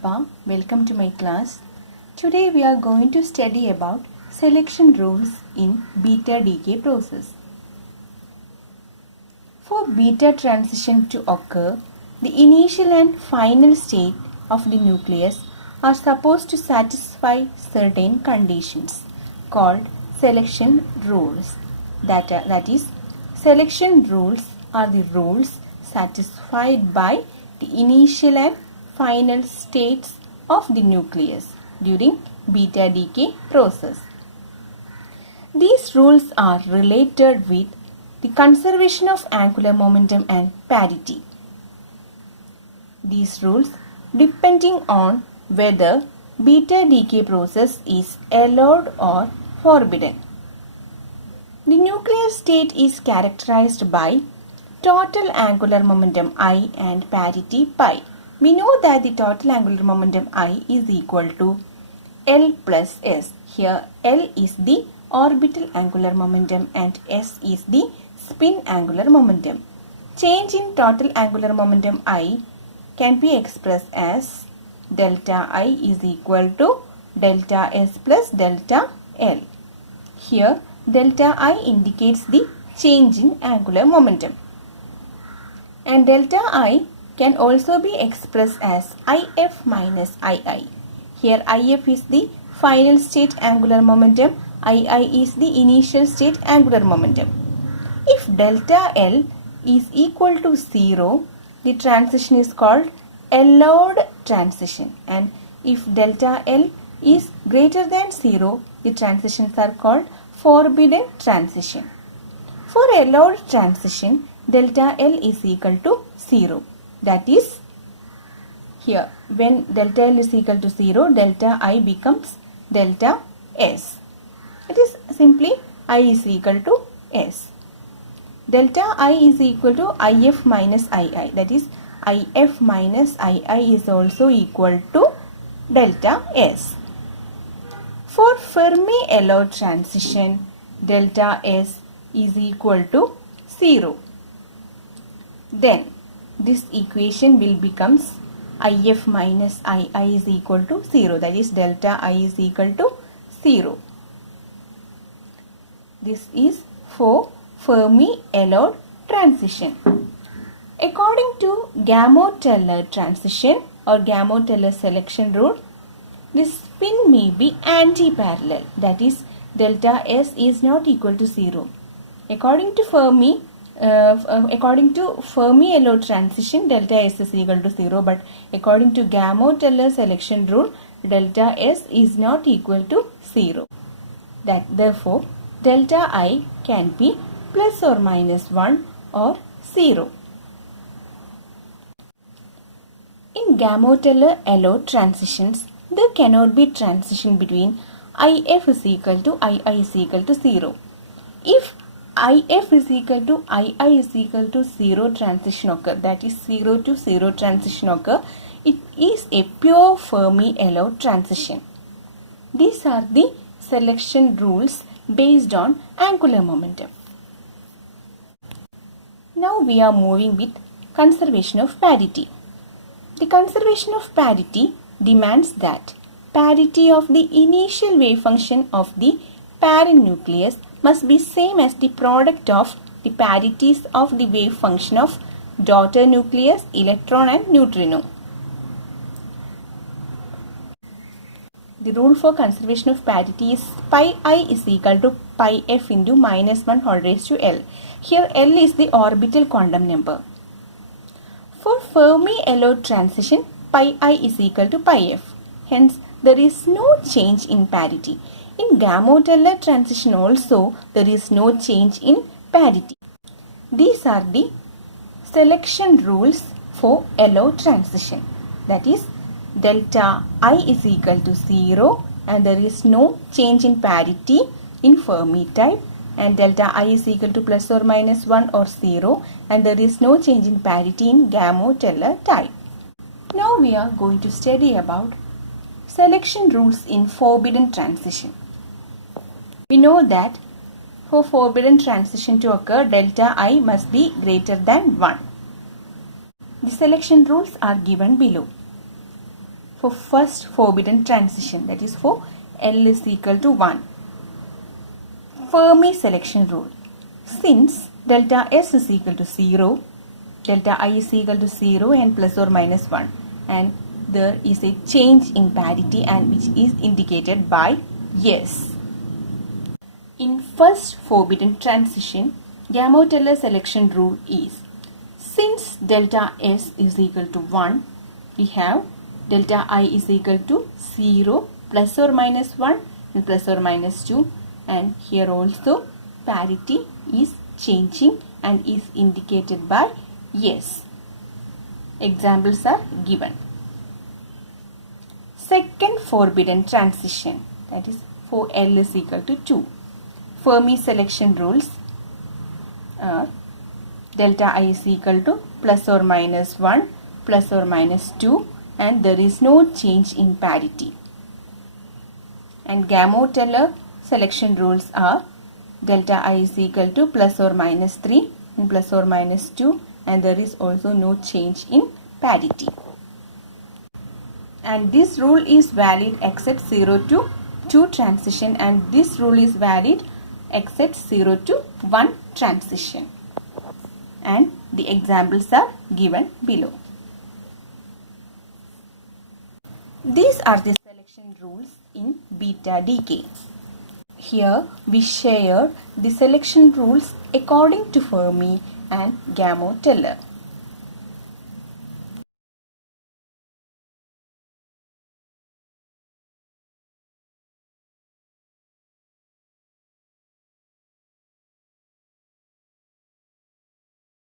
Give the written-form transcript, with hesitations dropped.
Pulpa. Welcome to my class. Today we are going to study about selection rules in beta decay process. For beta transition to occur, the initial and final state of the nucleus are supposed to satisfy certain conditions called selection rules. That is, selection rules are the rules satisfied by the initial and final states of the nucleus during beta decay process. These rules are related with the conservation of angular momentum and parity. These rules depending on whether beta decay process is allowed or forbidden. The nuclear state is characterized by total angular momentum I and parity pi. We know that the total angular momentum I is equal to L plus S. Here L is the orbital angular momentum and S is the spin angular momentum. Change in total angular momentum I can be expressed as delta I is equal to delta S plus delta L. Here delta I indicates the change in angular momentum. And delta I can also be expressed as IF minus II. Here IF is the final state angular momentum, II is the initial state angular momentum. If delta L is equal to 0, the transition is called allowed transition, and if delta L is greater than 0, the transitions are called forbidden transition. For allowed transition, delta L is equal to 0. That is, here when delta L is equal to 0, delta I becomes delta S. It is simply I is equal to S. Delta I is equal to IF minus II. That is, IF minus II is also equal to delta S. For Fermi allowed transition, delta S is equal to 0. Then this equation will becomes IF minus II is equal to 0. That is, delta I is equal to 0. This is for Fermi allowed transition. According to Gamow-Teller transition or Gamow-Teller selection rule, the spin may be anti-parallel. That is, delta S is not equal to 0. According to Fermi allowed transition, delta S is equal to 0, but according to Gamow-Teller selection rule, delta S is not equal to 0. Therefore, delta I can be plus or minus 1 or 0. In Gamow-Teller allowed transitions, there cannot be transition between IF is equal to II is equal to 0. If IF is equal to II is equal to 0 transition occur, that is 0 to 0 transition occur, it is a pure Fermi allowed transition. These are the selection rules based on angular momentum. Now we are moving with conservation of parity. The conservation of parity demands that parity of the initial wave function of the parent nucleus must be same as the product of the parities of the wave function of daughter nucleus, electron and neutrino. The rule for conservation of parity is pi I is equal to pi f into minus 1 whole raised to L. Here L is the orbital quantum number. For Fermi allowed transition, pi I is equal to pi f. Hence, there is no change in parity. In Gamow-Teller transition also, there is no change in parity. These are the selection rules for allowed transition. That is, delta I is equal to 0 and there is no change in parity in Fermi type, and delta I is equal to plus or minus 1 or 0 and there is no change in parity in Gamow-Teller type. Now we are going to study about selection rules in forbidden transition. We know that for forbidden transition to occur, delta I must be greater than 1. The selection rules are given below. for first forbidden transition, that is for L is equal to 1. Fermi selection rule. Since delta S is equal to 0, delta I is equal to 0 and plus or minus 1, and there is a change in parity and which is indicated by yes. In first forbidden transition, Gamow-Teller selection rule is, since delta S is equal to 1, we have delta I is equal to 0 plus or minus 1 and plus or minus 2, and here also parity is changing and is indicated by yes. Examples are given. Second forbidden transition, that is for L is equal to 2. Fermi selection rules are delta I is equal to plus or minus 1 plus or minus 2 and there is no change in parity. And Gamow-Teller selection rules are delta I is equal to plus or minus 3 and plus or minus 2 and there is also no change in parity. And this rule is valid except 0 to 2 transition, and this rule is valid except 0 to 1 transition. And the examples are given below. These are the selection rules in beta decay. Here we share the selection rules according to Fermi and Gamow-Teller.